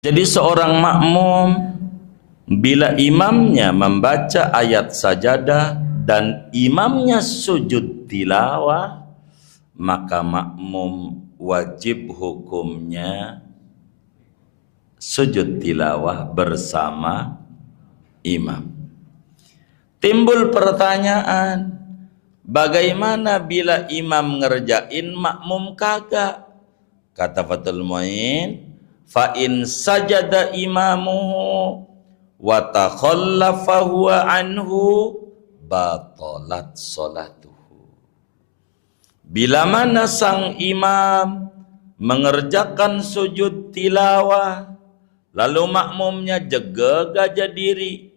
Jadi seorang makmum bila imamnya membaca ayat sajadah dan imamnya sujud tilawah, maka makmum wajib hukumnya sujud tilawah bersama imam. Timbul pertanyaan, bagaimana bila imam ngerjain makmum kagak? Kata Fathul Muin, fa in sajada imamuhu wa takhallafa huwa anhu batalat salatuhu. Bila mana sang imam mengerjakan sujud tilawah lalu makmumnya jegeg aja diri,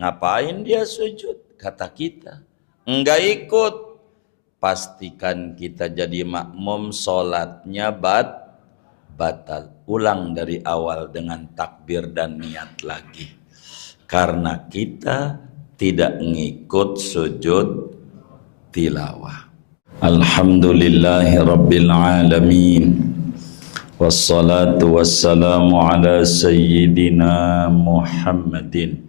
ngapain dia sujud? Kata kita, enggak ikut. Pastikan kita jadi makmum, sholatnya batal. Ulang dari awal dengan takbir dan niat lagi. Karena kita tidak ngikut sujud tilawah. Alhamdulillahi Rabbil Alamin. Wassalatu wassalamu ala sayyidina Muhammadin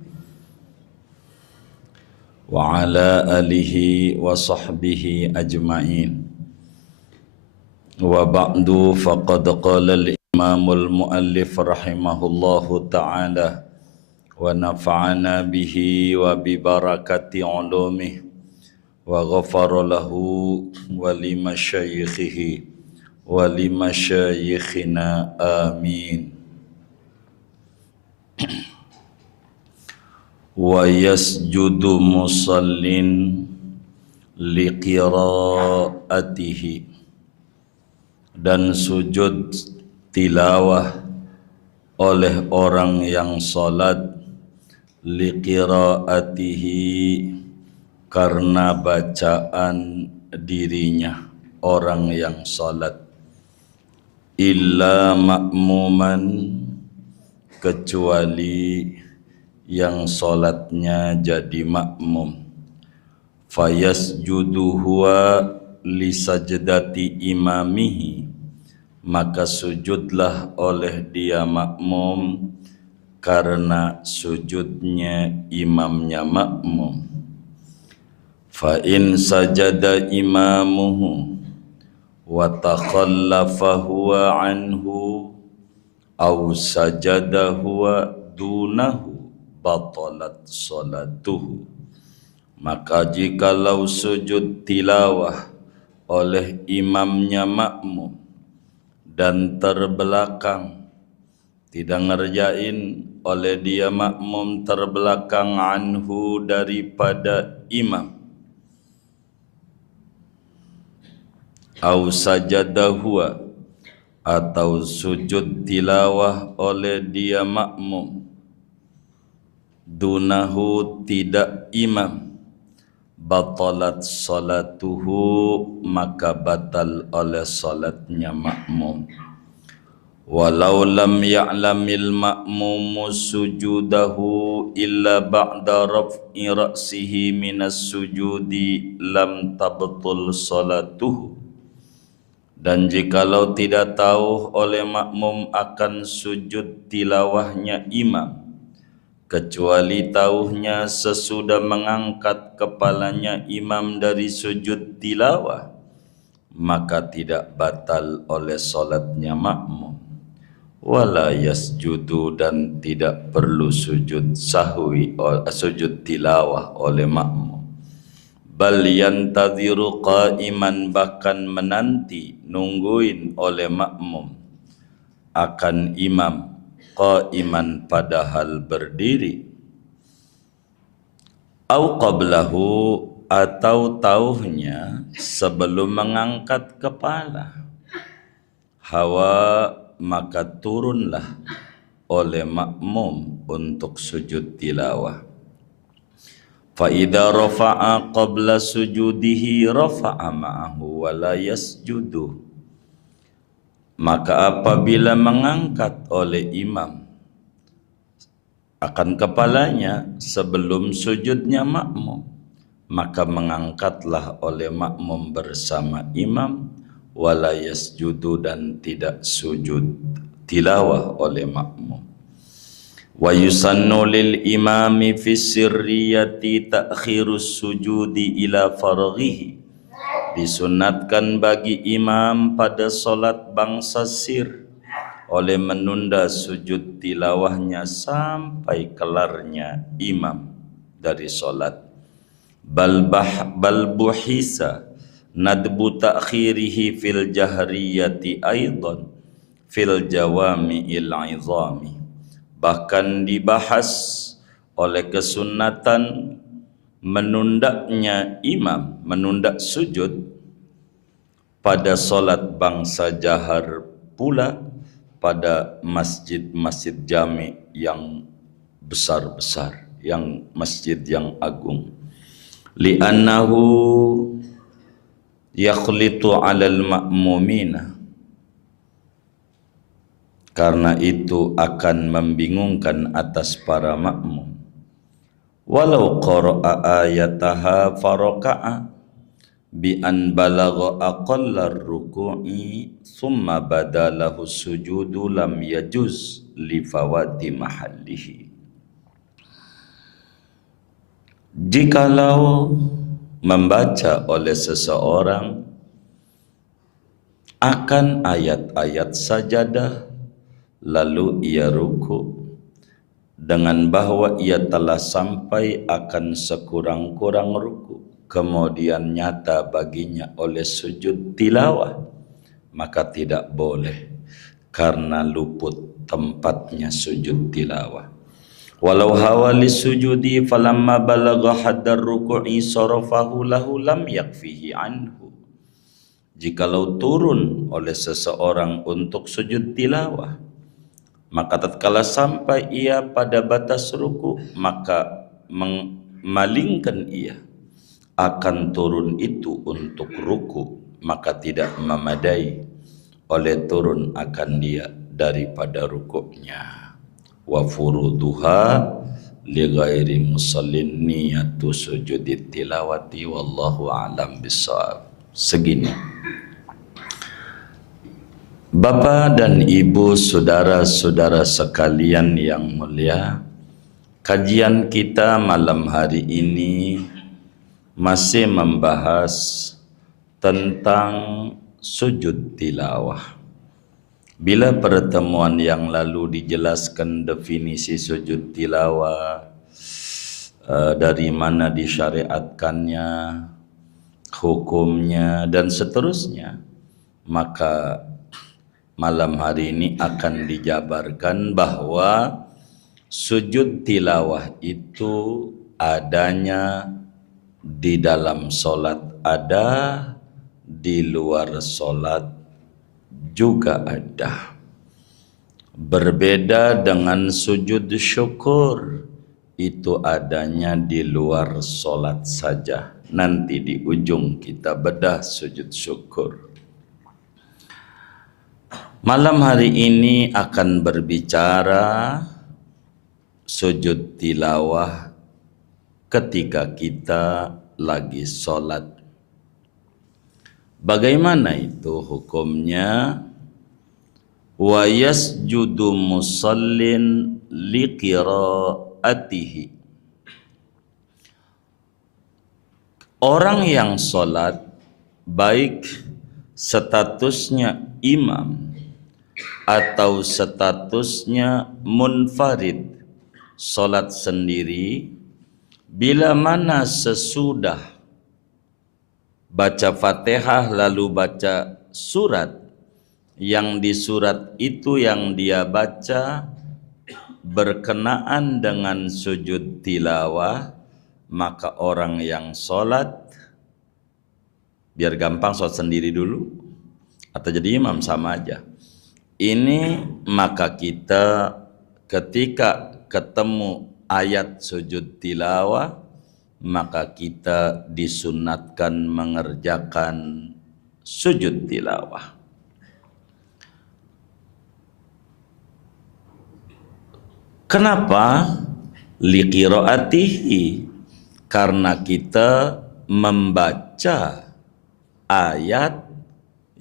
wa ala alihi wa sahbihi ajma'in. Wa ba'du faqad qala al-imamul muallif rahimahullahu ta'ala wa nafa'ana bihi wa bi barakati ulumih wa ghafara lahu wa limasyayikhihi wa limasyayikhina amin. Wa yasjudu musallin liqiraatihi, dan sujud tilawah oleh orang yang salat liqiraatihi, karena bacaan dirinya orang yang salat, illa ma'muman, kecuali yang salatnya jadi makmum, fayasjudu huwa li sajdati imamihi, maka sujudlah oleh dia makmum karena sujudnya imamnya makmum. Fa in sajada imamuhu wa takhallafa huwa anhu aw sajada huwa dunahu batalat salatuhu, maka jikalau sujud tilawah oleh imamnya makmum dan terbelakang, tidak ngerjain oleh dia makmum terbelakang, anhu, daripada imam, au sajadahua, atau sujud tilawah oleh dia makmum, dunahu, tidak imam, batalat salatuhu, maka batal oleh salatnya makmum. Walau lam ya'lamil ma'mumu sujudahu illa ba'da raf'i ra'sihi minas sujudi lam tabtul salatuhu, dan jikalau tidak tahu oleh makmum akan sujud tilawahnya imam, kecuali tahunya sesudah mengangkat kepalanya imam dari sujud tilawah, maka tidak batal oleh salatnya makmum. Wala yasjudu, dan tidak perlu sujud sahwi, sujud tilawah oleh makmum. Bal yantadhiru qa'iman, bahkan menanti, nungguin oleh makmum akan imam, qa'iman, padahal berdiri, au qablahu, atau tauhnya sebelum mengangkat kepala, hawa, maka turunlah oleh makmum untuk sujud tilawah. Fa idza rafa'a qabla sujudihi rafa'a ma'ahu wa la yasjudu, maka apabila mengangkat oleh imam akan kepalanya sebelum sujudnya makmum, maka mengangkatlah oleh makmum bersama imam, wala yasjudu, dan tidak sujud tilawah oleh makmum. Wa yusannu lil imami fi sirriyati ta'khirus sujudi ila faraghihi. Disunatkan bagi imam pada solat bangsa sir oleh menunda sujud tilawahnya sampai kelarnya imam dari solat. Bal buhisa nadbu ta'khirihi fil jahriyati aidan fil jawami'il izami. Bahkan dibahas oleh kesunatan menundanya imam, menunda sujud pada solat bangsa jahar pula pada masjid-masjid jami yang besar-besar, yang masjid yang agung. Li'annahu yakhlitu 'alal ma'mumina, karena itu akan membingungkan atas para makmum. Walau qara'a ayataha faraka'a bi an balagha aqalla ruku'i thumma badalahu sujudu lam yajuz li fawati mahallihi. Jikalau membaca oleh seseorang akan ayat-ayat sajadah lalu ia ruku dengan bahwa ia telah sampai akan sekurang-kurang ruku, kemudian nyata baginya oleh sujud tilawah, maka tidak boleh karena luput tempatnya sujud tilawah. Walau hawali sujudi falamma balagha haddar ruku'i sarafahu lahu lam yakfihi anhu. Jikalau turun oleh seseorang untuk sujud tilawah, maka tatkala sampai ia pada batas ruku, maka memalingkan ia akan turun itu untuk ruku, maka tidak memadai oleh turun akan dia daripada rukuknya. Wa furuduha li ghairi musallin niyatu sujudit tilawati wallahu a'lam bissawab. Segini. Bapak dan Ibu, saudara-saudara sekalian yang mulia, kajian kita malam hari ini masih membahas tentang sujud tilawah. Bila pertemuan yang lalu dijelaskan definisi sujud tilawah, dari mana disyariatkannya, hukumnya, dan seterusnya, maka malam hari ini akan dijabarkan bahwa sujud tilawah itu adanya di dalam solat ada, di luar solat juga ada. Berbeda dengan sujud syukur, itu adanya di luar solat saja. Nanti di ujung kita bedah sujud syukur. Malam hari ini akan berbicara sujud tilawah ketika kita lagi sholat. Bagaimana itu hukumnya? Wa yasjudu musallin liqiraatihi. Orang yang sholat, baik statusnya imam atau statusnya munfarid, sholat sendiri, bila mana sesudah baca Fatihah lalu baca surat, yang di surat itu yang dia baca berkenaan dengan sujud tilawah, maka orang yang sholat, biar gampang sholat sendiri dulu atau jadi imam sama aja. Ini maka kita ketika ketemu ayat sujud tilawah, maka kita disunatkan mengerjakan sujud tilawah. Kenapa? Liqiraatihi, karena kita membaca ayat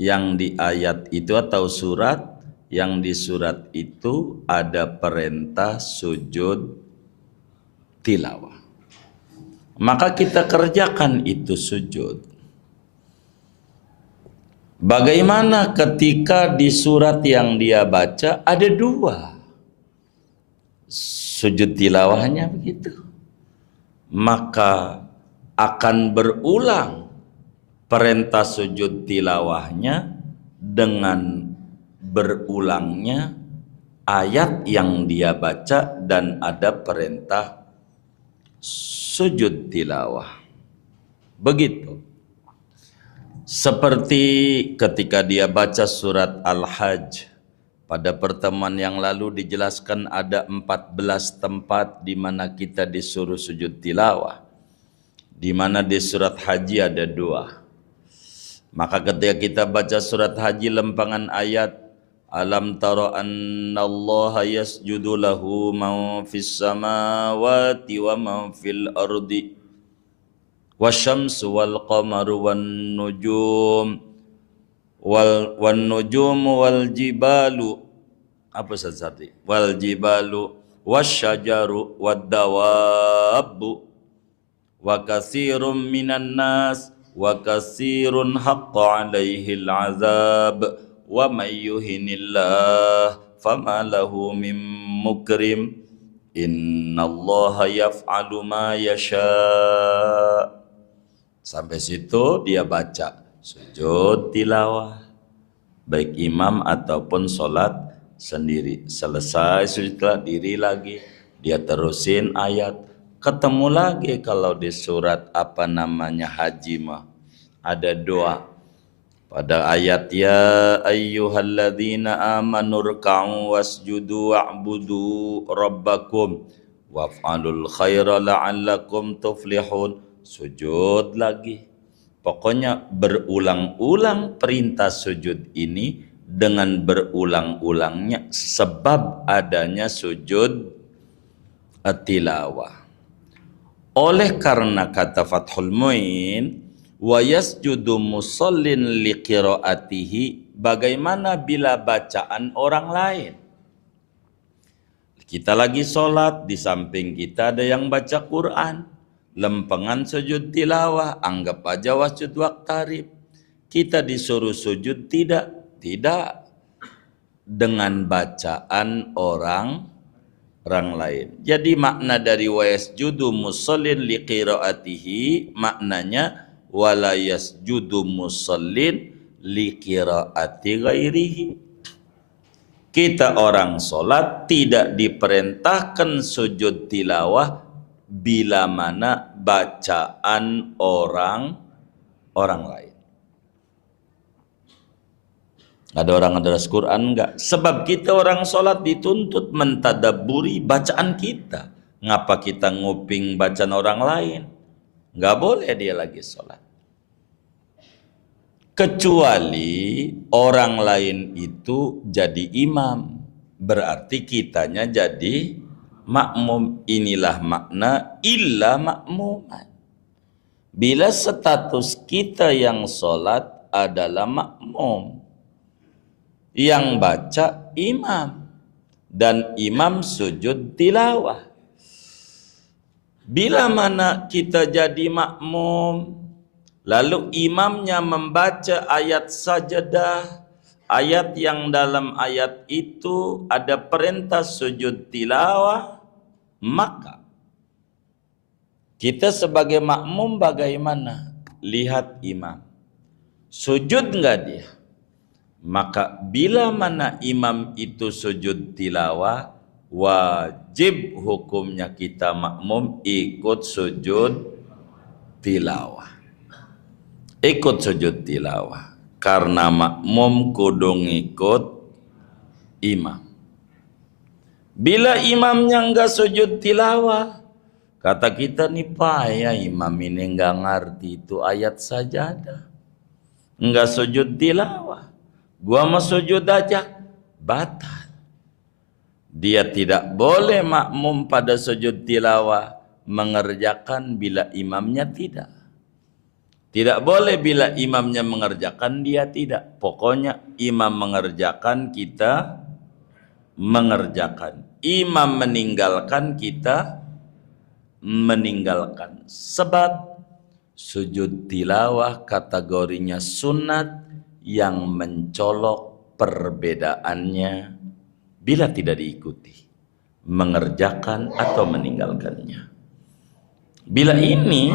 yang di ayat itu atau surat yang di surat itu ada perintah sujud tilawah. Maka kita kerjakan itu sujud. Bagaimana ketika di surat yang dia baca ada dua sujud tilawahnya begitu? Maka akan berulang perintah sujud tilawahnya dengan berulangnya ayat yang dia baca dan ada perintah sujud tilawah. Begitu. Seperti ketika dia baca surat Al-Hajj. Pada pertemuan yang lalu dijelaskan ada 14 tempat di mana kita disuruh sujud tilawah. Di mana di surat Haji ada 2. Maka ketika kita baca surat Haji lempangan ayat Alam tara annallaha yasjudu lahu man fis samawati wa man fil ardi wasyamsu wal qamaru wan nujum wal jibalu apa sesati wal jibalu wasyajaru wad dawabu wa katsirum minan nas wa katsirun haqqa alaihil azab wa may yuhinillah fama lahu mim mukrim innallaha yaf'alu ma yasha. Sampai situ dia baca sujud tilawah baik imam ataupun sholat sendiri. Selesai sujud tilawah diri lagi, dia terusin ayat, ketemu lagi kalau di surat apa namanya Haji mah ada doa pada ayat ya ayyuhalladzina amanu ruk'u wasjudu wa'budu rabbakum waf'alul khaira la'allakum tuflihun. Sujud lagi. Pokoknya berulang-ulang perintah sujud ini dengan berulang-ulangnya sebab adanya sujud tilawah. Oleh karena kata Fathul Muin wa yasjudu musallin liqiraatihi, bagaimana bila bacaan orang lain? Kita lagi sholat, di samping kita ada yang baca Quran. Lempengan sujud tilawah, anggap aja wasjud waqtarib. Kita disuruh sujud tidak dengan bacaan orang lain. Jadi makna dari wa yasjudu musallin liqiraatihi maknanya wala yasjudu musallin liqiraati ghairihi. Kita orang sholat tidak diperintahkan sujud tilawah bila mana bacaan orang lain. Ada orang deras Quran enggak? Sebab kita orang sholat dituntut mentadabburi bacaan kita. Ngapa kita nguping bacaan orang lain? Enggak boleh dia lagi sholat. Kecuali orang lain itu jadi imam. Berarti kitanya jadi makmum. Inilah makna illa makmuman. Bila status kita yang sholat adalah makmum, yang baca imam, dan imam sujud tilawah. Bila mana kita jadi makmum, lalu imamnya membaca ayat sajadah, ayat yang dalam ayat itu ada perintah sujud tilawah, maka kita sebagai makmum bagaimana? Lihat imam. Sujud enggak dia? Maka bila mana imam itu sujud tilawah, wajib hukumnya kita makmum ikut sujud tilawah. Ikut sujud tilawah. Karena makmum kudu ngikut imam. Bila imamnya enggak sujud tilawah, kata kita nih payah imam ini enggak ngerti itu ayat sajadah. Enggak sujud tilawah. Gua mau sujud aja, batal. Dia tidak boleh makmum pada sujud tilawah mengerjakan bila imamnya tidak. Tidak boleh bila imamnya mengerjakan dia tidak. Pokoknya imam mengerjakan kita mengerjakan. Imam meninggalkan kita meninggalkan. Sebab sujud tilawah kategorinya sunat yang mencolok perbedaannya bila tidak diikuti, mengerjakan atau meninggalkannya. Bila ini,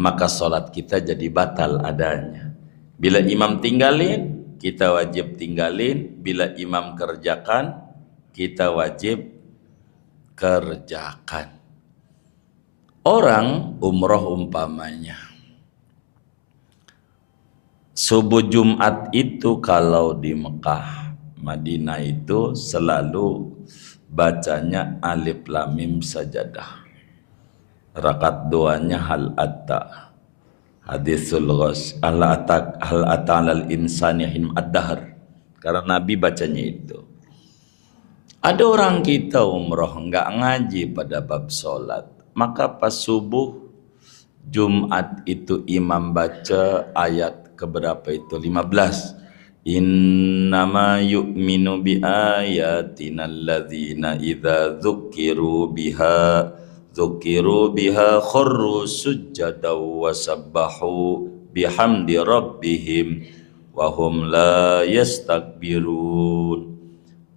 maka sholat kita jadi batal adanya. Bila imam tinggalin, kita wajib tinggalin. Bila imam kerjakan, kita wajib kerjakan. Orang umroh umpamanya, subuh Jumat itu kalau di Mekah, Madinah itu selalu bacanya alif lam mim sajadah. Rakaat duanya hal atta. Hadisul ghos hal atta alal insani hin ad-dahr. Karena Nabi bacanya itu. Ada orang kita umroh enggak ngaji pada bab sholat, maka pas subuh Jumat itu imam baca ayat keberapa itu? 15. Innama yu'minu bi ayatina alladzina idza dzukiru biha kharru sujjada wa sabbahu bihamdi rabbihim wa hum la yastakbirun.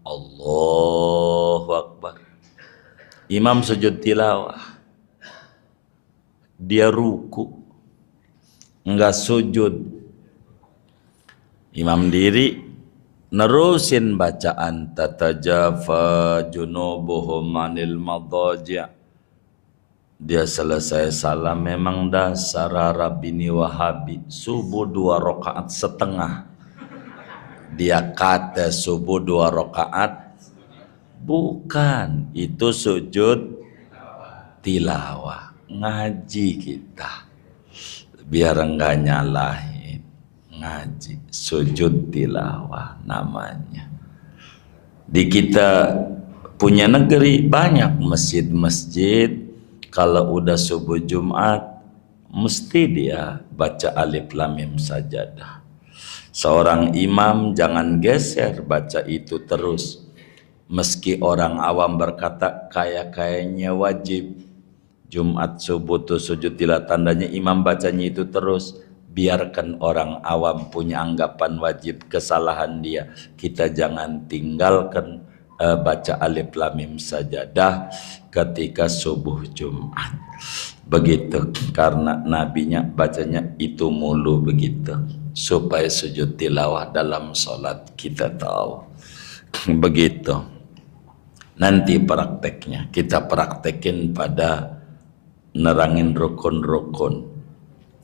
Allahu Akbar. Imam sujud tilawah, dia ruku, enggak sujud. Imam diri, nerusin bacaan tatajafa junubuhum anil madaji'. Dia selesai salam, memang dasar Rabini Wahabi, subuh 2 rakaat setengah. Dia kata subuh 2 rakaat, bukan, itu sujud tilawah. Ngaji kita, biar enggak nyalahin. Ngaji, sujud tilawah namanya. Di kita punya negeri banyak masjid-masjid. Kalau udah subuh Jumat, mesti dia baca alif lam mim sajadah. Seorang imam jangan geser baca itu terus. Meski orang awam berkata kayaknya wajib. Jumat subuh tuh sujud tilawah, tandanya imam bacanya itu terus. Biarkan orang awam punya anggapan wajib, kesalahan dia. Kita jangan tinggalkan baca alif lam mim sajadah ketika subuh Jumat. Begitu, karena nabinya bacanya itu mulu begitu, supaya sujud tilawah dalam sholat kita tahu. Begitu. Nanti prakteknya kita praktekin pada nerangin rukun-rukun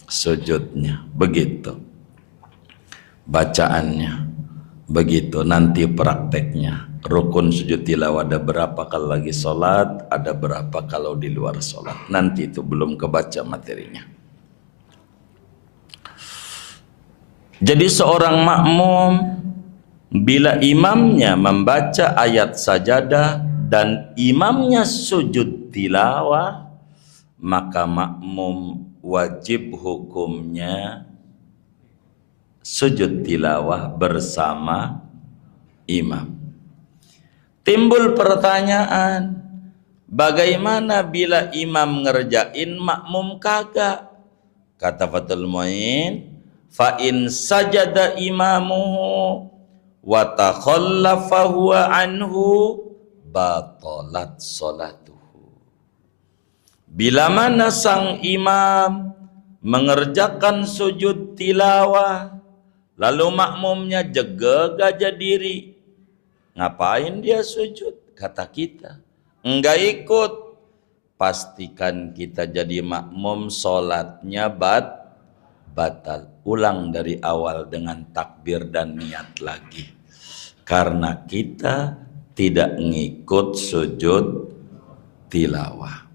sujudnya, begitu. Bacaannya begitu, nanti prakteknya. Rukun sujud tilawah ada berapa kalau lagi sholat, ada berapa kalau di luar sholat. Nanti itu belum kebaca materinya. Jadi seorang makmum bila imamnya membaca ayat sajadah dan imamnya sujud tilawah, maka makmum wajib hukumnya sujud tilawah bersama imam. Timbul pertanyaan, bagaimana bila imam ngerjain makmum kagak? Kata Fathul Mu'in, fa in sajada imamuhu wa takhallafa huwa anhu batalat salatuhu. Bila mana sang imam mengerjakan sujud tilawah, lalu makmumnya jaga gajah diri, ngapain dia sujud? Kata kita, enggak ikut. Pastikan kita jadi makmum, sholatnya batal. Ulang dari awal dengan takbir dan niat lagi. Karena kita tidak ngikut sujud tilawah.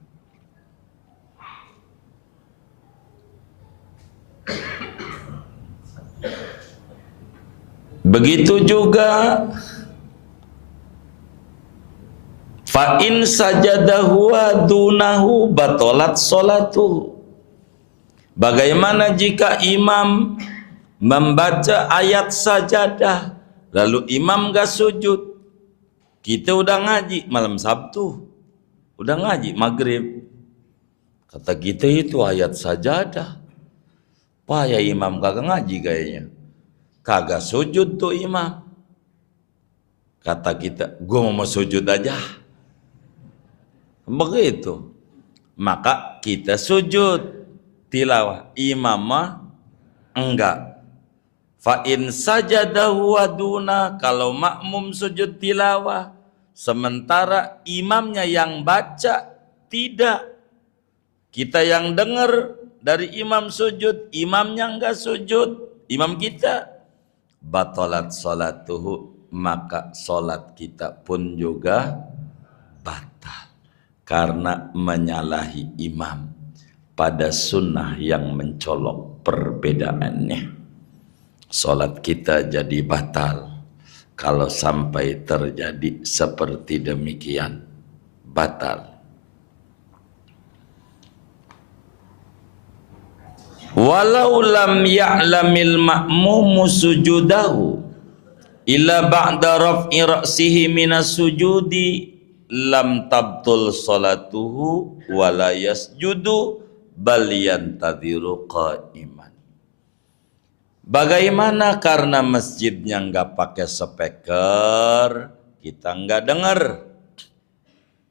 Begitu juga fa in sajadahu wa dunahu batalat sholatuhu. Bagaimana jika imam membaca ayat sajadah, lalu imam gak sujud? Kita udah ngaji malam Sabtu, udah ngaji maghrib. Kata kita itu ayat sajadah. Wah ya imam kagak ngaji kayaknya. Kagak sujud tuh imam. Kata kita, gue mau sujud aja. Begitu. Maka kita sujud tilawah. Imam mah enggak. Fa in sajadahu waduna, kalau makmum sujud tilawah sementara imamnya yang baca tidak. Kita yang dengar dari imam sujud, imamnya enggak sujud, imam kita, batalat salatuhu, maka salat kita pun juga batal karena menyalahi imam pada sunnah yang mencolok perbedaannya. Salat kita jadi batal kalau sampai terjadi seperti demikian, batal. Walau lam ya'lamil ma'mumu sujudahu illa ba'da raf'i ra'sihi minas sujudi lam tabtul salatuhu wala yasjudu bal yantadhiru qa'iman. Bagaimana karena masjidnya enggak pakai speaker, kita enggak dengar.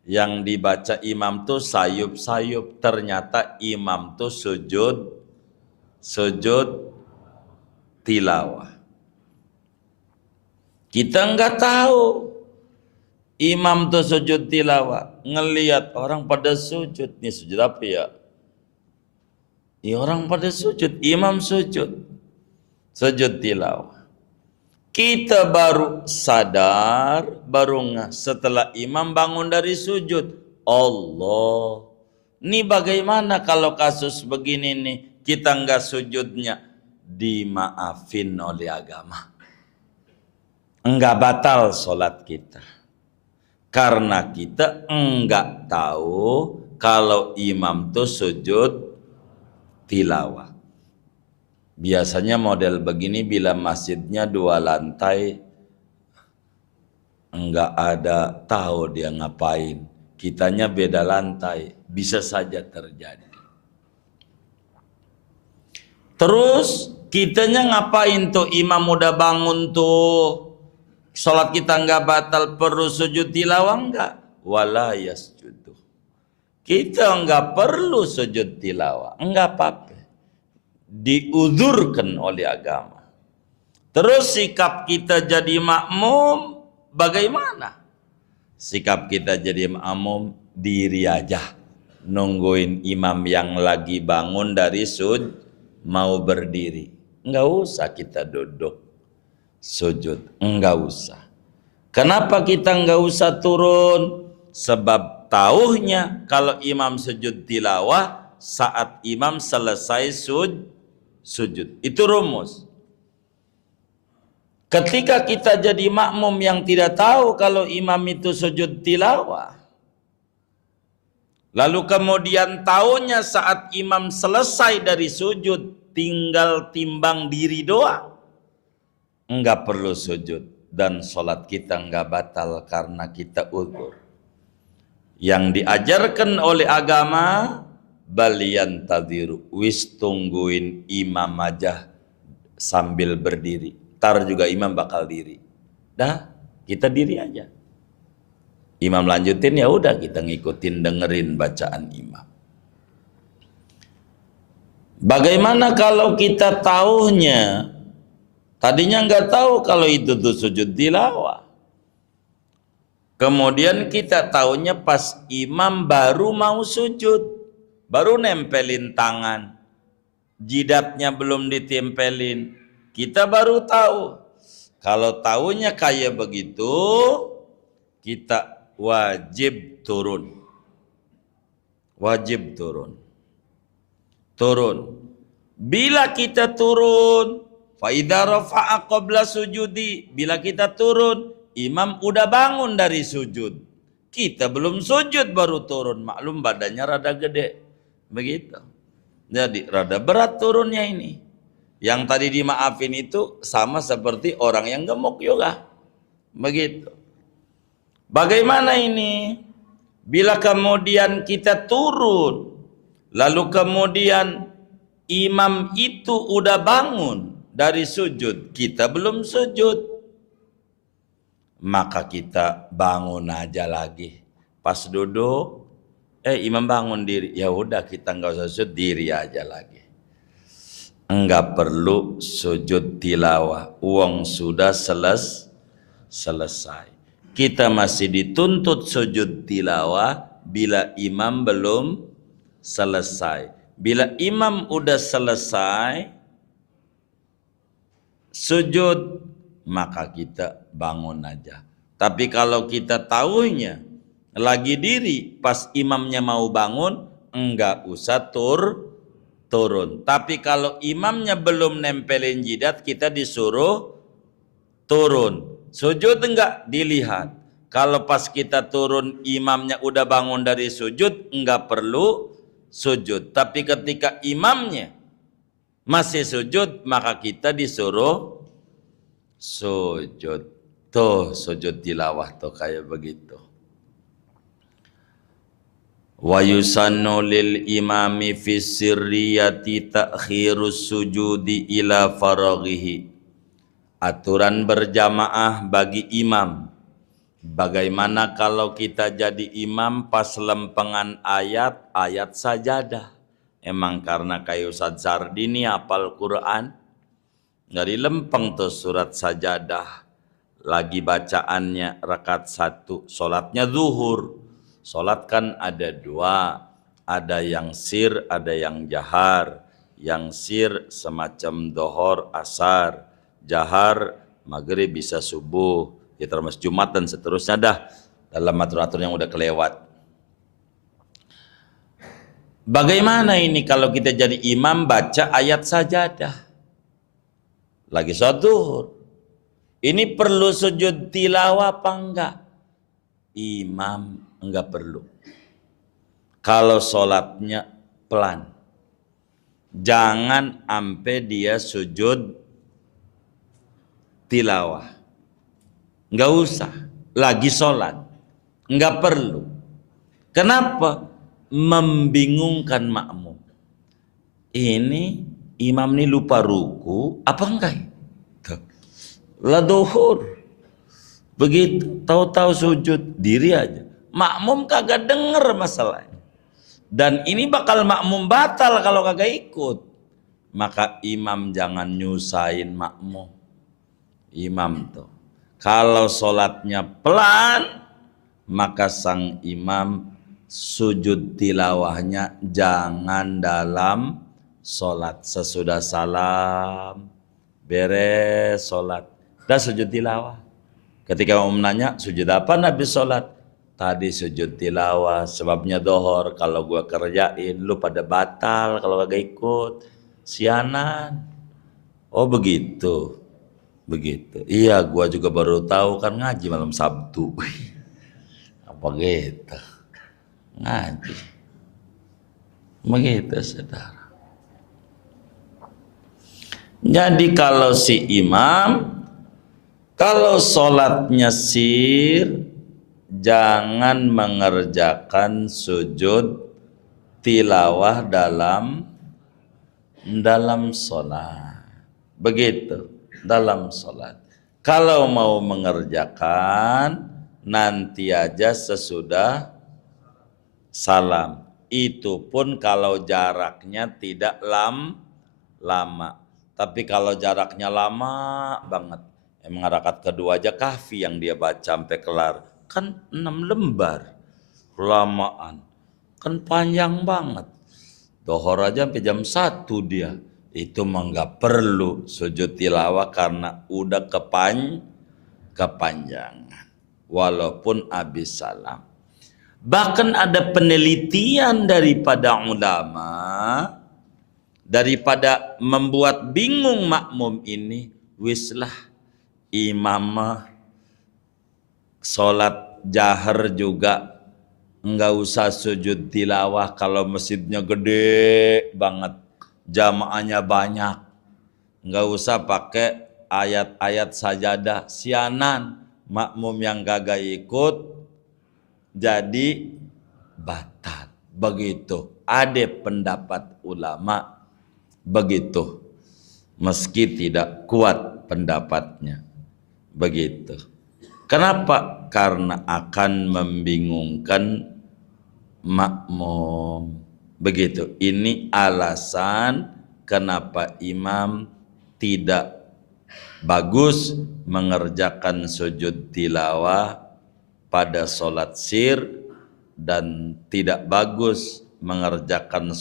Yang dibaca imam tuh sayup-sayup, ternyata imam tuh sujud tilawah. Kita enggak tahu imam tuh sujud tilawah, ngelihat orang pada sujud. Nih sujud apa ya? Ya orang pada sujud, imam sujud tilawah. Kita baru sadar, baru ngeh setelah imam bangun dari sujud. Allah, ini bagaimana kalau kasus begini nih, kita enggak sujudnya? Dimaafin oleh agama. Enggak batal sholat kita. Karena kita enggak tahu kalau imam tuh sujud tilawah. Biasanya model begini bila masjidnya 2 lantai, enggak ada tahu dia ngapain. Kitanya beda lantai, bisa saja terjadi. Terus kitanya ngapain tuh, imam udah bangun tuh, sholat kita enggak batal, perlu sujud tilawah enggak? Wala yasjudu. Kita enggak perlu sujud tilawah, enggak apa-apa. Diuzurkan oleh agama. Terus sikap kita jadi makmum bagaimana? Sikap kita jadi makmum diri aja, nungguin imam yang lagi bangun dari sujud mau berdiri. Enggak usah kita duduk sujud, enggak usah. Kenapa kita enggak usah turun? Sebab tauhnya kalau imam sujud tilawah saat imam selesai sujud. Itu rumus. Ketika kita jadi makmum yang tidak tahu kalau imam itu sujud tilawah, lalu kemudian tahunya saat imam selesai dari sujud tinggal timbang diri doang, enggak perlu sujud dan sholat kita enggak batal karena kita uzur. Yang diajarkan oleh agama, balian tadiru, wis tungguin imam aja sambil berdiri. Tar juga imam bakal diri. Dah, kita diri aja. Imam lanjutin, ya udah kita ngikutin, dengerin bacaan imam. Bagaimana kalau kita tahunya, tadinya nggak tahu kalau itu tuh sujud tilawah. Kemudian kita tahunya pas imam baru mau sujud. Baru nempelin tangan, jidatnya belum ditempelin. Kita baru tahu. Kalau tahunya kayak begitu, kita wajib turun. Wajib turun. Turun. Bila kita turun, fa idza rafa'a qabla sujudi, bila kita turun, imam udah bangun dari sujud. Kita belum sujud baru turun, maklum badannya rada gede. Begitu. Jadi rada berat turunnya ini. Yang tadi dimaafin itu sama seperti orang yang gemuk juga. Begitu. Bagaimana ini? Bila kemudian kita turun, lalu kemudian imam itu udah bangun dari sujud, kita belum sujud, maka kita bangun aja lagi. Pas duduk, imam bangun diri, ya udah kita nggak usah sujud, diri aja lagi. Enggak perlu sujud tilawah, uang sudah selesai. Kita masih dituntut sujud tilawah bila imam belum selesai. Bila imam udah selesai sujud, maka kita bangun aja. Tapi kalau kita tahunya lagi diri pas imamnya mau bangun, enggak usah turun. Tapi kalau imamnya belum nempelin jidat, kita disuruh turun. Sujud enggak dilihat. Kalau pas kita turun imamnya udah bangun dari sujud, enggak perlu sujud. Tapi ketika imamnya masih sujud, maka kita disuruh sujud. Tuh sujud tilawah tuh kayak begitu. Wa yusannu lil imami fi sirriyati ta'khirus sujudi ila faraghihi. Aturan berjamaah bagi imam. Bagaimana kalau kita jadi imam pas lempengan ayat sajadah? Emang karena kayak Ustaz Zardini hafal Quran, dari lempeng tuh surat sajadah. Lagi bacaannya rakaat 1, sholatnya zuhur. Sholat kan ada 2, ada yang sir, ada yang jahar. Yang sir semacam dohor, asar. Jahar, maghrib bisa subuh, ya termasuk Jumat dan seterusnya dah. Dalam aturan-aturan yang udah kelewat. Bagaimana ini kalau kita jadi imam baca ayat sajadah? Lagi sholat zuhur. Ini perlu sujud tilawah apa enggak? Imam enggak perlu. Kalau sholatnya pelan. Jangan sampai dia sujud tilawah. Enggak usah. Lagi sholat. Enggak perlu. Kenapa? Membingungkan makmum. Ini imam ini lupa ruku apa enggak? La duhur. Begitu tahu-tahu sujud diri aja. Makmum kagak denger masalahnya. Dan ini bakal makmum batal kalau kagak ikut. Maka imam jangan nyusahin makmum. Imam tuh kalau sholatnya pelan, maka sang imam sujud tilawahnya jangan dalam sholat. Sesudah salam, beres sholat, dah sujud tilawah. Ketika umum nanya, sujud apa Nabi sholat? Tadi sujud tilawah, sebabnya dohor. Kalau gua kerjain, lu pada batal kalau kagak ikut. Sianan. Oh begitu. Begitu. Iya, gua juga baru tahu kan ngaji malam Sabtu. Apa gitu? Ngaji. Begitu, saudara. Jadi kalau si imam, kalau sholatnya sir, jangan mengerjakan sujud tilawah dalam sholat. Begitu. Dalam sholat. Kalau mau mengerjakan, nanti aja sesudah salam. Itu pun kalau jaraknya tidak lama. Tapi kalau jaraknya lama banget, emang rakaat kedua aja kahfi yang dia baca sampai kelar. Kan 6 lembar. Lamaan. Kan panjang banget. Dohor aja sampai jam 1 dia. Itu mah nggak perlu sujud tilawah karena udah kepanjangan. Walaupun habis salam. Bahkan ada penelitian daripada ulama, daripada membuat bingung makmum ini, wislah imam sholat jahar juga Enggak usah sujud tilawah kalau masjidnya gede banget, jamaahnya banyak. Enggak usah pakai ayat-ayat sajadah, sianan makmum yang kagak ikut jadi batal. Begitu. Ada pendapat ulama begitu. Meski tidak kuat pendapatnya. Begitu. Kenapa? Karena akan membingungkan makmum. Begitu. Ini alasan kenapa imam tidak bagus mengerjakan sujud tilawah pada sholat sir dan tidak bagus mengerjakan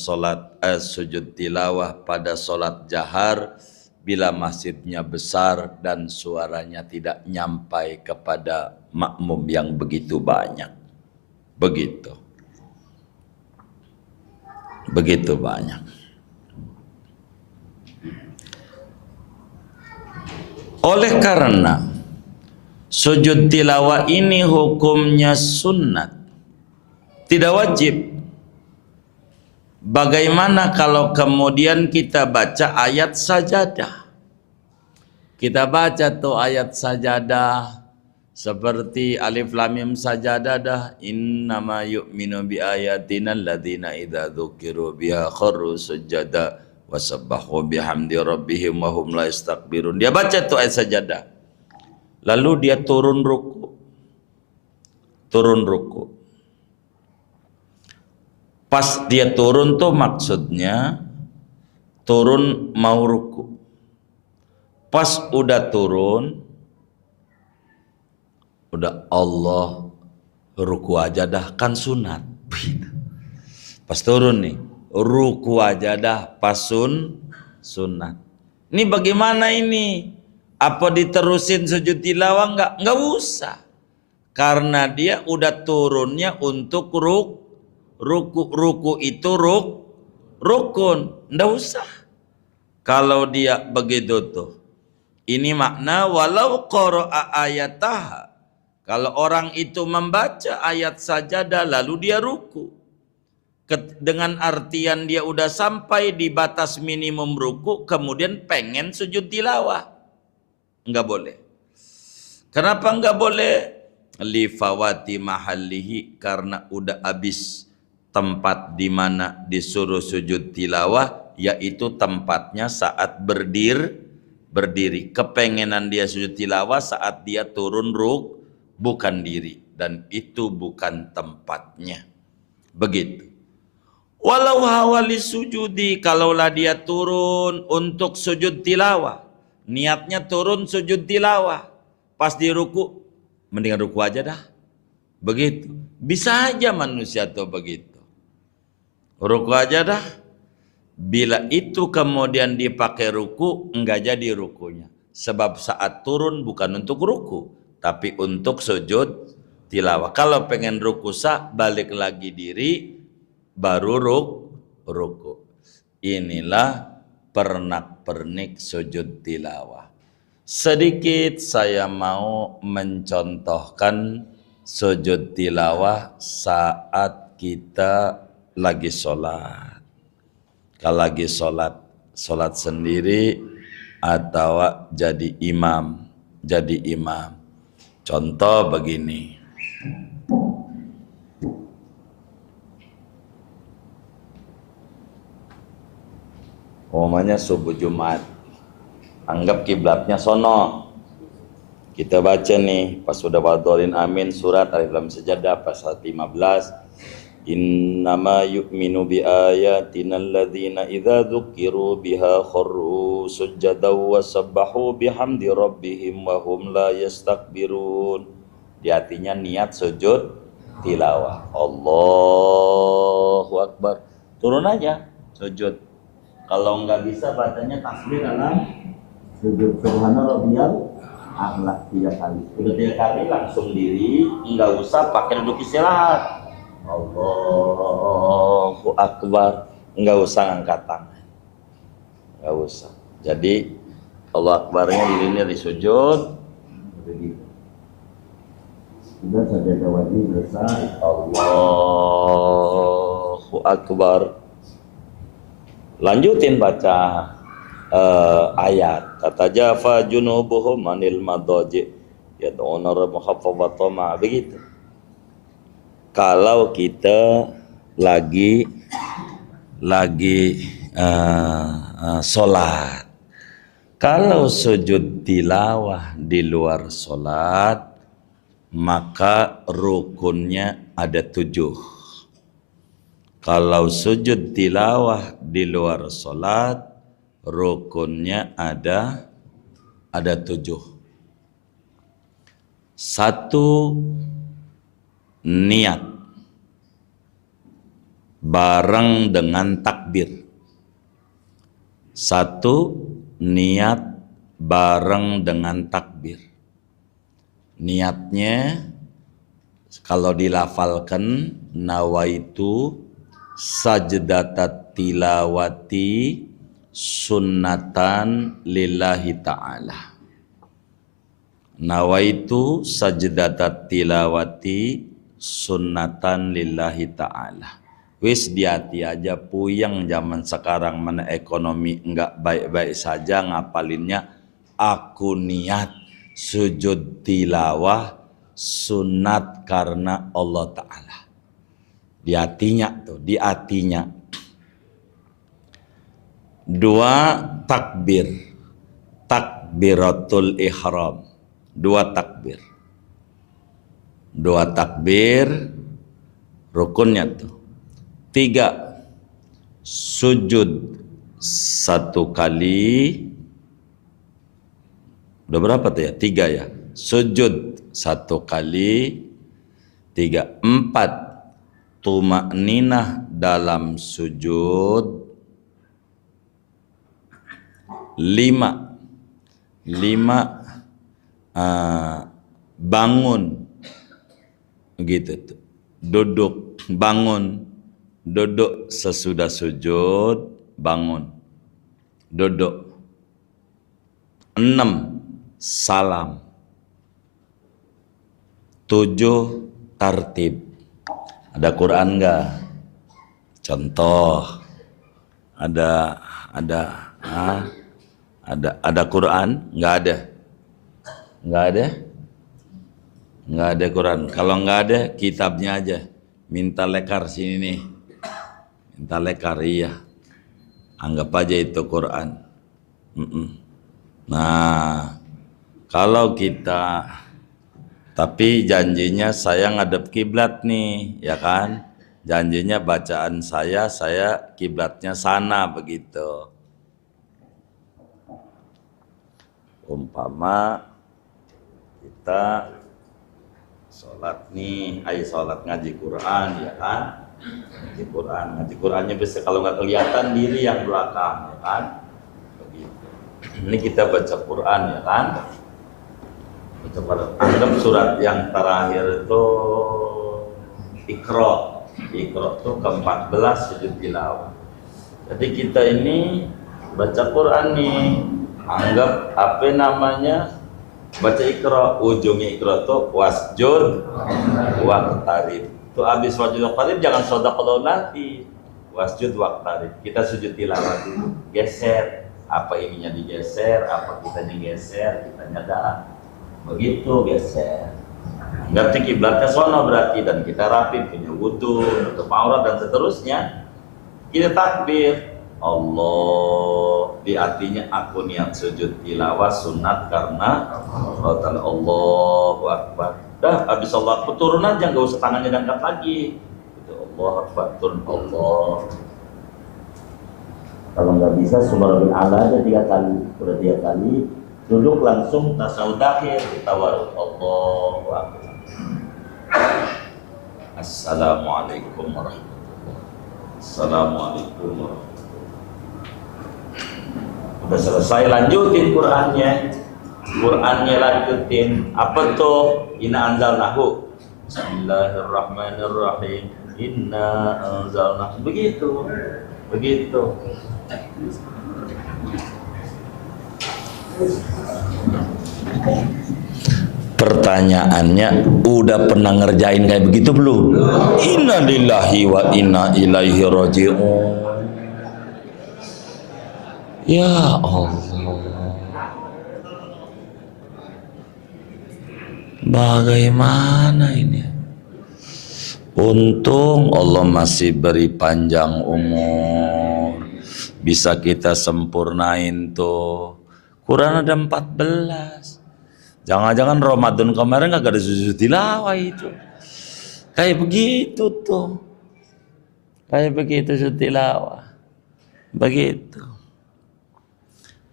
sujud tilawah pada sholat jahar bila masjidnya besar dan suaranya tidak nyampai kepada makmum yang begitu banyak. Begitu banyak. Oleh karena sujud tilawah ini hukumnya sunnat, tidak wajib. Bagaimana kalau kemudian kita baca ayat sajadah? Kita baca tuh ayat sajadah seperti alif lam mim sajadah dah, innama yu'minu bi ayatina alladzina idza dzukiru biha kharru sujada wasabbahu bihamdi rabbihim wa hum la yastakbirun. Dia baca tuh ayat sajadah. Lalu dia turun ruku. Pas dia turun tuh maksudnya turun mau ruku. Pas udah turun, udah Allah ruku aja dah, kan sunat. Pas turun nih, ruku aja dah, pas sunat. Ini bagaimana ini? Apa diterusin sujud tilawah? Enggak usah. Karena dia udah turunnya untuk ruku itu rukun. Enggak usah. Kalau dia begitu tuh. Ini makna walau qara'a ayataha. Kalau orang itu membaca ayat sajadah lalu dia ruku. Dengan artian dia udah sampai di batas minimum ruku, kemudian pengen sujud tilawah. Enggak boleh. Kenapa enggak boleh? Li fawati mahallihi, karena udah habis tempat di mana disuruh sujud tilawah, yaitu tempatnya saat berdiri. Kepengenan dia sujud tilawah saat dia turun bukan diri, dan itu bukan tempatnya. Begitu. Walau hawali sujudi, kalaulah dia turun untuk sujud tilawah, niatnya turun sujud tilawah, pas di ruku, mendingan ruku aja dah. Begitu. Bisa aja manusia tuh begitu. Ruku aja dah. Bila itu kemudian dipakai ruku, enggak jadi rukunya. Sebab saat turun bukan untuk ruku, tapi untuk sujud tilawah. Kalau pengen ruku sah, balik lagi diri, baru ruku. Inilah pernak-pernik sujud tilawah. Sedikit saya mau mencontohkan sujud tilawah saat kita lagi sholat. Kalau lagi sholat sendiri atau jadi imam. Contoh begini. Umumnya subuh Jumat, anggap kiblatnya sono. Kita baca nih, pas sudah wadolin amin, surat alif lam sajadah pasal 15. Innama yu'minu bi ayatina alladzina idza dzukiru biha kharru sujadaw wa sabbahu bihamdi rabbihim wa hum la yastakbirun. Di hatinya niat sujud tilawah. Allahu Akbar. Turun aja sujud. Kalau nggak bisa bacanya tasbih dalam sujud subhana rabbiyal a'la 3 kali. Udah 3 kali langsung diri, nggak usah pakai duduk istirahat. Allahu Akbar, nggak usah ngangkat tangan, nggak usah. Jadi Allah Akbarnya dirinya di sujud, Sudah sajadah wajib selesai. Allahu Akbar. Lanjutin baca ayat. Tatajafa junubuhum anil madaji yad'una rabbahum wa begitu. Kalau kita lagi sholat, kalau sujud tilawah di luar sholat, maka rukunnya ada 7. Kalau sujud tilawah di luar sholat, rukunnya ada 7. 1, niat bareng dengan takbir. 1, niat bareng dengan takbir. Niatnya kalau dilafalkan nawaitu sajdatat tilawati sunnatan lillahi ta'ala. Nawaitu sajdatat tilawati sunnatan lillahi ta'ala. Wis di hati aja, puyeng zaman sekarang mana ekonomi enggak baik-baik saja, ngapalinnya aku niat sujud tilawah sunat karena Allah Ta'ala. Di hatinya tuh, di hatinya. 2, takbir. Takbiratul ihram. 2 takbir. 2 takbir rukunnya tuh. 3, sujud 1 kali. Udah berapa tuh ya? 3 ya. Sujud 1 kali. 3, 4, tumakninah dalam sujud. 5, bangun gitu tuh. Duduk, bangun. Duduk sesudah sujud, bangun. Duduk. 6, salam. 7, tartib. Ada Quran enggak? Contoh. Ada Quran? Enggak ada. Enggak ada? Enggak ada Quran. Kalau enggak ada, kitabnya aja. Minta lekar sini nih. Minta lekar, iya. Anggap aja itu Quran. Nah, kalau kita, tapi janjinya saya ngadep kiblat nih, ya kan? Janjinya bacaan saya kiblatnya sana begitu. Umpama kita sholat nih, ayo sholat ngaji Quran, ya kan? Ngaji Qurannya bisa, kalau nggak kelihatan diri yang belakang, ya kan? Begitu. Ini kita baca Quran, ya kan? Anggap surat yang terakhir itu Iqra. Iqra itu ke-14 sujud tilawah. Jadi kita ini baca Quran nih, anggap apa namanya, baca Iqra, ujungnya Iqra itu wasjud waqtarib. Itu habis wasjud waqtarib jangan shodaqallahu nanti. Wasjud waqtarib. Kita sujud tilawah dulu, geser. Apa ininya digeser, apa kitanya geser, kitanya dah. Begitu geser. Ngerti kiblatnya sono berarti, dan kita rapi, punya wudu, tutup aurat dan seterusnya. Kita takbir. Allah, di artinya aku niat sujud tilawah sunat karena Allahu Akbar. Dah habis Allah Akbar turun aja, nggak usah tangannya diangkat lagi. Itu Allahu Akbar, turun Allah. Kalau nggak bisa subhanallah ala aja 3 kali, udah 3 kali duduk langsung tasawuf akhir, kita warut Allahu Akbar. Assalamualaikum warahmatullahi wabarakatuh. Assalamualaikum warahmatullahi wabarakatuh. Udah selesai, lanjutin Qurannya lanjutin. Apa tuh? Inna anzalnahu. Bismillahirrahmanirrahim. Inna anzalnahu. Begitu. Pertanyaannya, udah pernah ngerjain kayak begitu belum? Inna lillahi wa inna ilaihi raji'un. Ya Allah, bagaimana ini? Untung Allah masih beri panjang umur, bisa kita sempurnain tuh. Quran ada 14. Jangan-jangan Ramadan kemarin gak ada sujud tilawah itu. Kayak begitu tuh. Kayak begitu sujud tilawah. Begitu.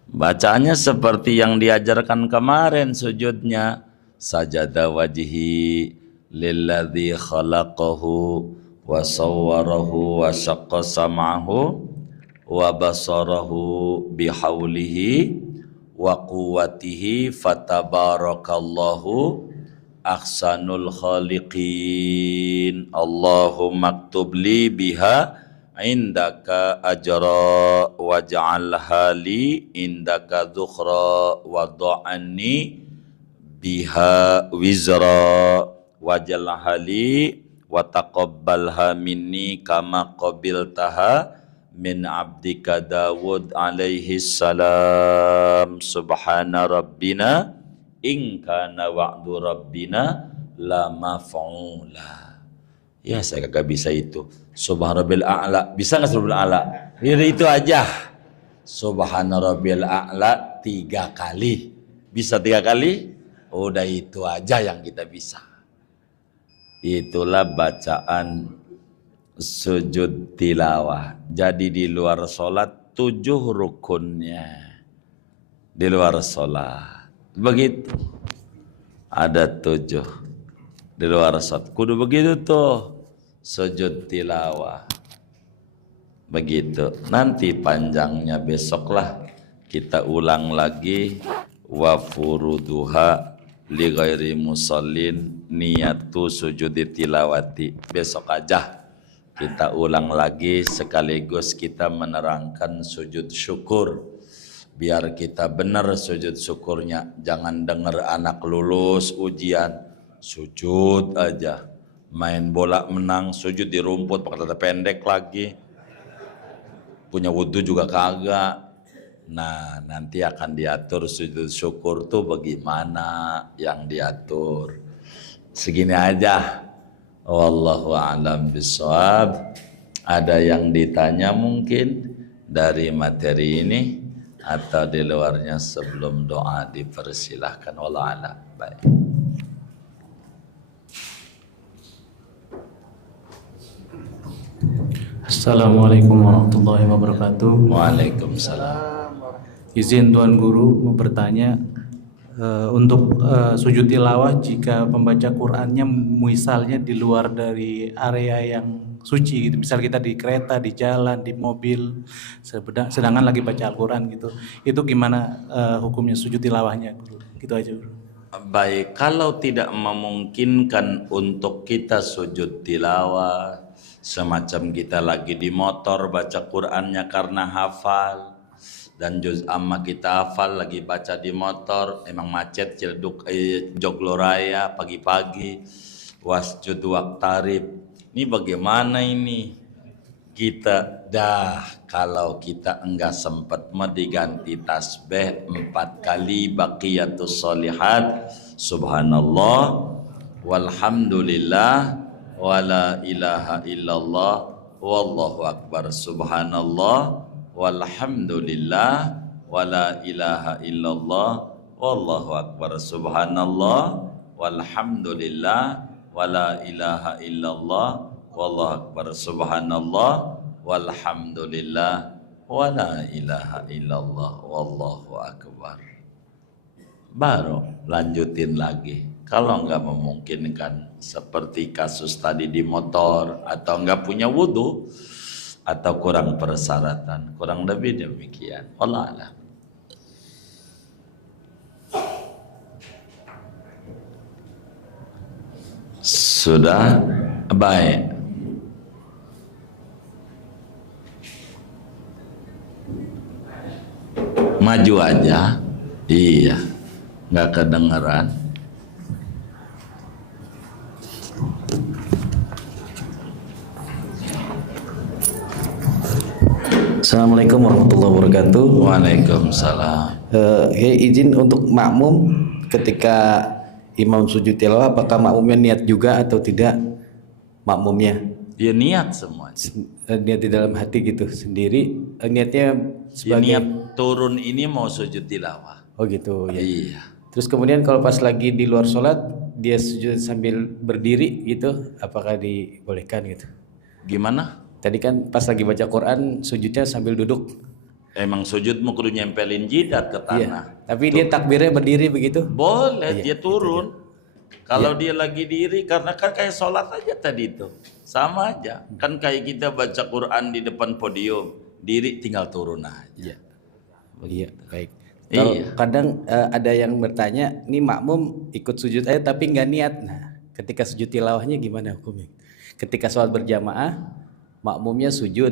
Bacaannya seperti yang diajarkan kemarin sujudnya. Sajada wajhi lilladzi khalaqahu wa sawwarahu wa syaqqa sam'ahu wa basarahu bihaulihi wa quwwatihi fatabarakallahu ahsanul khaliqin. Allahumma aktub li biha indaka ajra waj'alha li indaka dhukhra wa dha'anni biha wizra waj'alha li wa taqabbalha minni kama qabiltaha min abdika Dawud alaihi salam. Subhana rabbina in kana wa'du rabbina la maf'ula. Ya saya kagak bisa itu. Subhana rabbil a'la. Bisa gak subhana rabbil a'la? Ya itu aja. Subhana rabbil a'la 3 kali. Bisa 3 kali? Udah itu aja yang kita bisa. Itulah bacaan sujud tilawah. Jadi di luar sholat 7 rukunnya. Di luar sholat. Begitu. Ada 7. Di luar sholat. Kudu begitu tuh. Sujud tilawah. Begitu. Nanti panjangnya besoklah kita ulang lagi. Wa furuduha li ghairi musallin niyatu sujudi tilawati. Besok aja kita ulang lagi sekaligus kita menerangkan sujud syukur. Biar kita benar sujud syukurnya. Jangan dengar anak lulus ujian sujud aja. Main bola menang sujud di rumput pakai celana pendek lagi. Punya wudhu juga kagak. Nah, nanti akan diatur sujud syukur tuh bagaimana yang diatur. Segini aja. Wallahu a'lam bishawab. Ada yang ditanya mungkin dari materi ini atau di luarnya sebelum doa dipersilahkan. Wallahu a'lam. Baik. Assalamualaikum warahmatullahi wabarakatuh. Waalaikumsalam. Izin Tuan Guru mau bertanya, untuk sujud tilawah jika pembaca Qur'annya misalnya di luar dari area yang suci gitu, misal kita di kereta, di jalan, di mobil, sedangkan lagi baca Al-Quran gitu, itu gimana hukumnya sujud tilawahnya? Gitu aja, Guru. Baik, kalau tidak memungkinkan untuk kita sujud tilawah, semacam kita lagi di motor baca Qur'annya karena hafal, dan juz amma kita hafal lagi baca di motor, emang macet Ciledug Jogloraya pagi-pagi, wasjud waqtarib. Ini bagaimana ini? Kita kalau kita enggak sempat diganti tasbih 4 kali baqiyatus sholihat, subhanallah walhamdulillah wala ilaha illallah wallahu akbar, subhanallah walhamdulillah wala ilaha illallah wallahu akbar, subhanallah walhamdulillah wala ilaha illallah wallahu akbar, subhanallah walhamdulillah wala ilaha illallah wallahu akbar. Baru lanjutin lagi. Kalau enggak memungkinkan seperti kasus tadi di motor atau enggak punya wudhu atau kurang persyaratan, kurang lebih demikian. Wallah alam. Sudah baik. Maju aja. Iya, nggak kedengeran. Assalamualaikum warahmatullahi wabarakatuh. Waalaikumsalam. Izin untuk makmum ketika imam sujud tilawah, apakah makmumnya niat juga atau tidak makmumnya? Dia niat semuanya. Niat di dalam hati gitu sendiri, niatnya Dia sebagai niat turun ini mau sujud tilawah. oh gitu ya. Iya. Terus kemudian kalau pas lagi di luar sholat dia sujud sambil berdiri gitu, apakah dibolehkan gitu? Gimana? Tadi kan pas lagi baca Quran sujudnya sambil duduk. Emang sujud mau kudu nyempelin jidat ke Iya. tanah. Tapi dia takbirnya berdiri begitu. Boleh, Iya, dia turun. Kalau dia lagi diri, karena kan kayak sholat aja tadi itu. Sama aja. Kan kayak kita baca Quran di depan podium. Diri tinggal turun aja. Iya. Iya, baik. Kalau Iya. kadang ada yang bertanya, nih makmum ikut sujud aja tapi nggak niat. Nah, ketika sujud tilawahnya gimana hukumnya? Ketika sholat berjamaah, makmumnya sujud,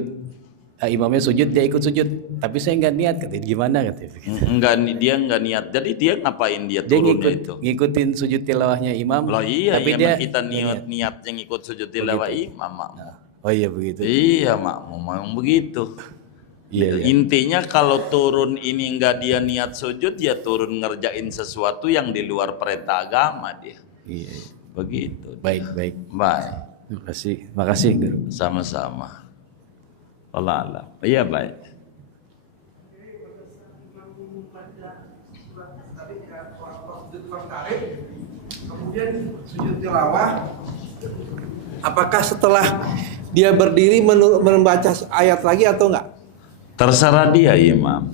imamnya sujud, dia ikut sujud, tapi saya nggak niat, katanya gimana katanya? Enggak, dia enggak niat. Jadi dia ngapain dia Dia turunnya itu? ngikutin sujud tilawahnya imam, Loh iya, tapi iya dia kita niat yang ikut sujud tilawah imam, makmum. oh iya begitu. Iya, makmum memang begitu. Iya, iya. Intinya kalau turun ini enggak dia niat sujud, dia turun ngerjain sesuatu yang di luar perintah agama dia. Iya, iya. Begitu. Baik, baik. Baik. Makasih Guru. Sama-sama. Allah alam. Iya baik. Kemudian sujud tilawah, apakah setelah dia berdiri membaca ayat lagi atau enggak? Terserah dia imam.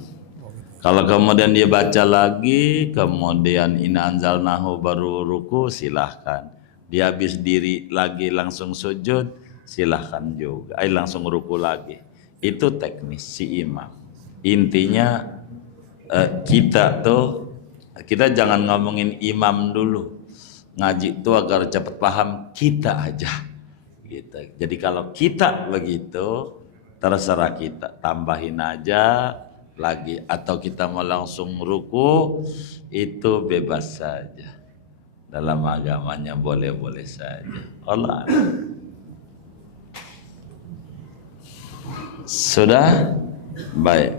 Kalau kemudian dia baca lagi, kemudian inna anzalnahu baru ruku, silahkan. Dia habis diri lagi langsung sujud, silahkan juga. Langsung ruku lagi. Itu teknis si imam. Intinya kita jangan ngomongin imam dulu. Ngaji itu agar cepat paham kita aja. Gitu. Jadi kalau kita begitu, terserah kita. Tambahin aja lagi atau kita mau langsung ruku, itu bebas saja. Dalam agamanya boleh-boleh saja. Allah. Sudah? Baik.